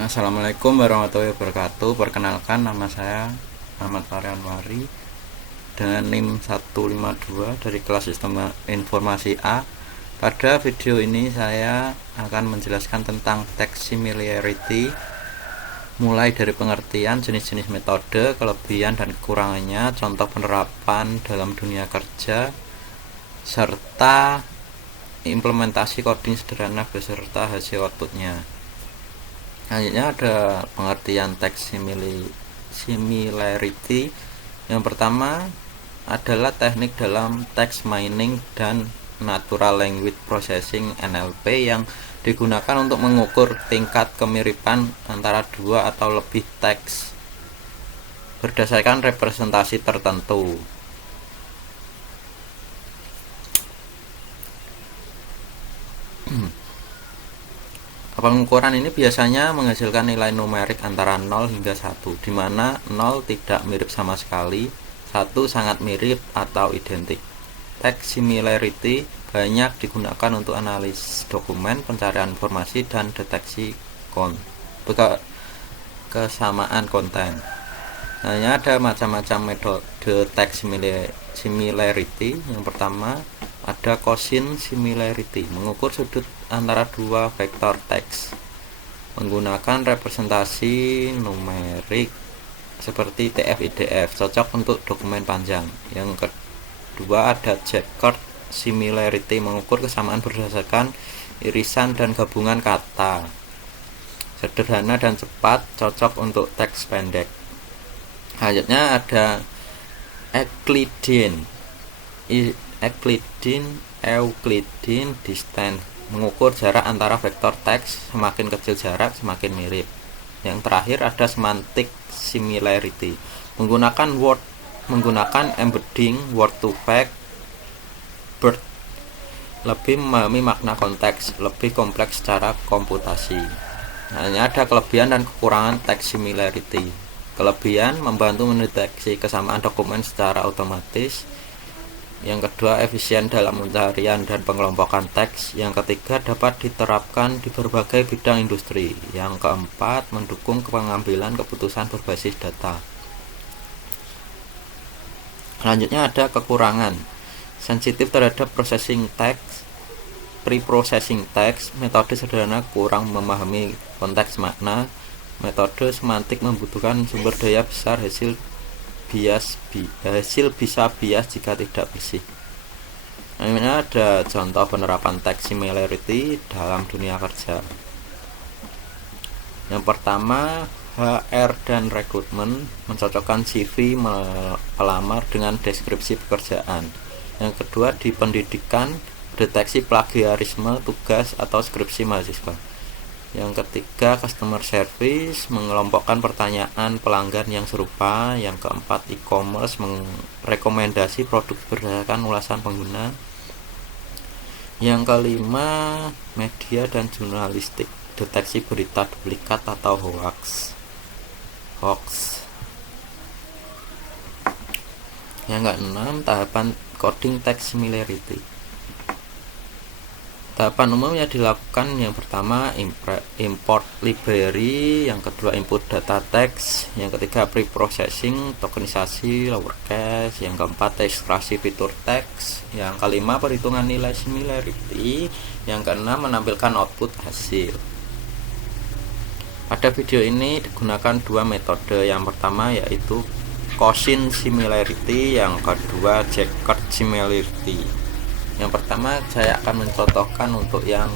Assalamualaikum warahmatullahi wabarakatuh. Perkenalkan, nama saya Ahmad Faryanwari dengan NIM 152 dari kelas Sistem Informasi A. Pada video ini saya akan menjelaskan tentang text similarity, mulai dari pengertian, jenis-jenis metode, kelebihan dan kekurangannya, contoh penerapan dalam dunia kerja, serta implementasi coding sederhana beserta hasil outputnya. Selanjutnya ada pengertian text similarity. Yang pertama adalah teknik dalam text mining dan natural language processing (NLP) yang digunakan untuk mengukur tingkat kemiripan antara dua atau lebih teks berdasarkan representasi tertentu. Pengukuran ini biasanya menghasilkan nilai numerik antara 0 hingga 1, di mana 0 tidak mirip sama sekali, 1 sangat mirip atau identik. Text similarity banyak digunakan untuk analisis dokumen, pencarian informasi, dan deteksi kesamaan konten. Hanya ada macam-macam metode text similarity. Yang pertama ada Gaussian similarity, mengukur sudut antara dua vektor teks menggunakan representasi numerik seperti TF-IDF, cocok untuk dokumen panjang. Yang kedua ada Jaccard similarity, mengukur kesamaan berdasarkan irisan dan gabungan kata, sederhana dan cepat, cocok untuk teks pendek. Selanjutnya ada Euclidean distance, mengukur jarak antara vektor teks, semakin kecil jarak semakin mirip. Yang terakhir ada semantic similarity, menggunakan embedding word to fact BERT, lebih memahami makna konteks, lebih kompleks secara komputasi. Hanya ada kelebihan dan kekurangan text similarity. Kelebihan membantu mendeteksi kesamaan dokumen secara otomatis. Yang kedua, efisien dalam pencarian dan pengelompokan teks. Yang ketiga, dapat diterapkan di berbagai bidang industri. Yang keempat, mendukung pengambilan keputusan berbasis data. Selanjutnya ada kekurangan. Sensitif terhadap processing teks, pre-processing teks, metode sederhana kurang memahami konteks makna, metode semantik membutuhkan sumber daya besar, hasil bisa bias jika tidak bersih. Ini ada contoh penerapan text similarity dalam dunia kerja. Yang pertama, HR dan rekrutmen, mencocokkan CV pelamar dengan deskripsi pekerjaan. Yang kedua, di pendidikan, deteksi plagiarisme tugas atau skripsi mahasiswa. Yang ketiga, customer service, mengelompokkan pertanyaan pelanggan yang serupa. Yang keempat, e-commerce, merekomendasi produk berdasarkan ulasan pengguna. Yang kelima, media dan jurnalistik, deteksi berita duplikat atau hoax. Yang keenam, tahapan coding text similarity. Tahapan umum yang dilakukan, yang pertama import library, yang kedua input data text, yang ketiga pre-processing, tokenisasi lowercase, yang keempat ekstraksi fitur teks, yang kelima perhitungan nilai similarity, yang keenam menampilkan output hasil. Pada video ini digunakan dua metode, yang pertama yaitu Gaussian similarity, yang kedua Jaccard similarity. Yang pertama saya akan mencontohkan untuk yang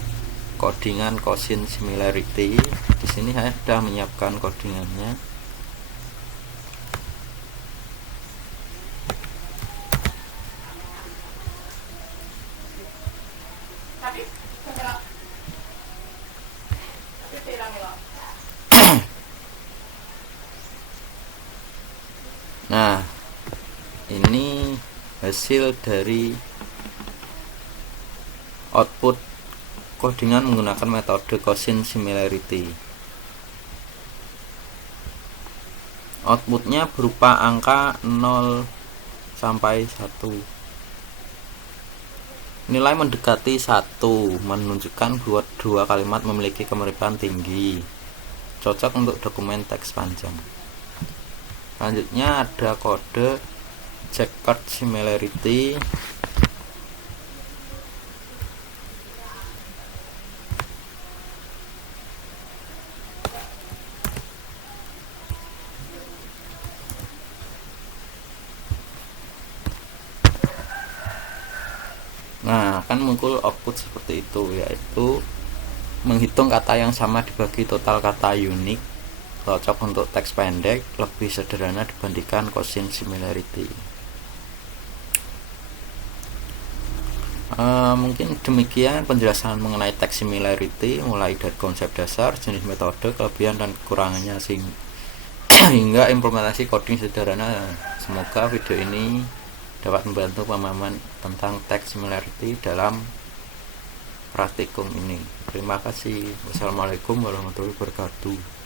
codingan Gaussian similarity. Di sini saya sudah menyiapkan codingannya. Nah, ini hasil dari output codingan menggunakan metode Gaussian similarity. Outputnya berupa angka 0 sampai 1. Nilai mendekati 1, menunjukkan dua kalimat memiliki kemiripan tinggi. cocok untuk dokumen teks panjang. Selanjutnya ada kode checkered similarity. Nah, akan muncul output seperti itu, yaitu menghitung kata yang sama dibagi total kata unik, cocok untuk teks pendek, lebih sederhana dibandingkan quotient similarity. Mungkin demikian penjelasan mengenai teks similarity, mulai dari konsep dasar, jenis metode, kelebihan dan kekurangannya hingga implementasi coding sederhana. Semoga video ini dapat membantu pemahaman tentang teks similarity dalam praktikum ini. Terima kasih. Wassalamualaikum warahmatullahi wabarakatuh.